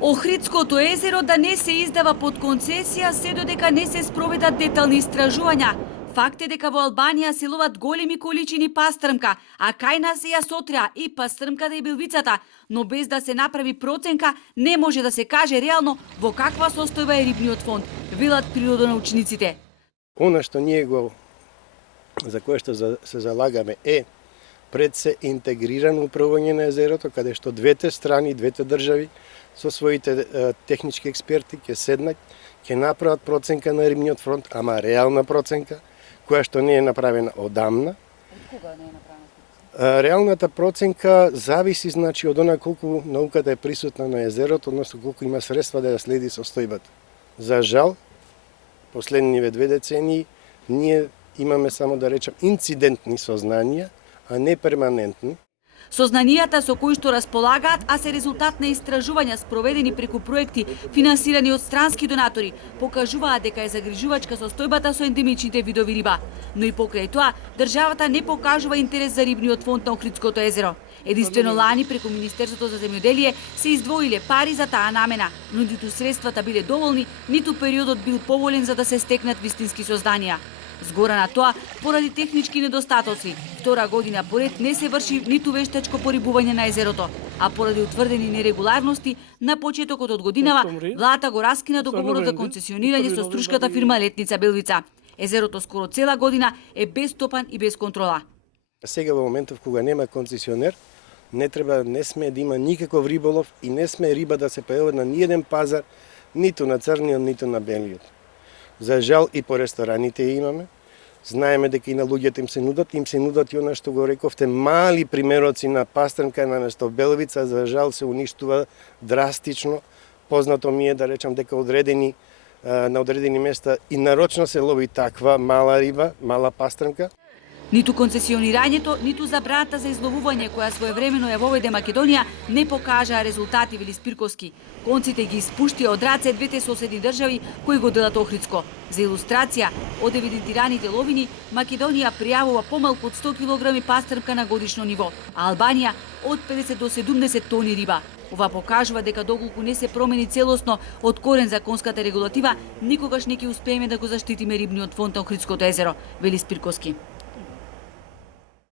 Охридското езеро да не се издава под концесија се додека не се спроведат детални истражувања. Факт е дека во Албанија се ловат големи количини пастрмка, а кај нас се ја сотреа и пастрмката и билвицата, но без да се направи проценка не може да се каже реално во каква состојба е рибниот фонд, велат природонаучниците. Она што ние за кое што се залагаме е пред се интегрирано управување на езерото, каде што двете страни, двете држави со своите технички експерти ќе седнат, ќе направат проценка на рибниот фонд, ама реална проценка, која што не е направена одамна. Од кога не е направена? Реалната проценка зависи од она колку науката е присутна на езерото, односно колку има средства да ја следи состојбата. За жал, последниве 2 децении ние имаме само да речем инцидентни сознанија, а не перманентни. Сознанијата со кои што располагаат, а се резултат на истражувања спроведени преку проекти финансирани од странски донатори, покажуваат дека е загрижувачка состојбата со ендемичните видови риба. Но и покрај тоа, државата не покажува интерес за рибниот фонд на Охридското езеро. Единствено лани преку Министерството за земјоделие се издвоиле пари за таа намена, но ниту средствата биле доволни, ниту периодот бил поволен за да се стекнат вистински созданија. Згора на тоа, поради технички недостатоци, 2 година поред не се врши ниту вештачко порибување на езерото, а поради утврдени нерегуларности, на почетокот од годинава, владата го раскина договорот за концесионирање со струшката фирма Летница Белвица. Езерото скоро цела година е без стопан и без контрола. Сега во моментов кога нема концесионер, не сме да има никаков риболов и не сме риба да се појавува на ниеден пазар, ниту на црниот, ниту на белиот. За жал и по рестораните имаме. Знаеме дека и на луѓето им се нудат и она што го рековте, мали примероци на пастрмка наместо белвица, за жал се уништува драстично. Познато ми е да речам дека на одредени места и нарочно се лови таква мала риба, мала пастрмка. Ниту концесионирањето, ниту забраната за изловување која своевремено ја воведе Македонија не покажаа резултати, вели Спирковски. Конците ги испуштија од раце двете соседни држави кои го делат Охридско. За илустрација, од евидентираните ловини, Македонија пријавува помалку од 100 кг пастрмка на годишно ниво, а Албанија од 50 до 70 тони риба. Ова покажува дека доколку не се промени целосно од корен законската регулатива, никогаш не ќе успееме да го заштитиме рибниот фонд на Охридското езеро, вели Спирковски.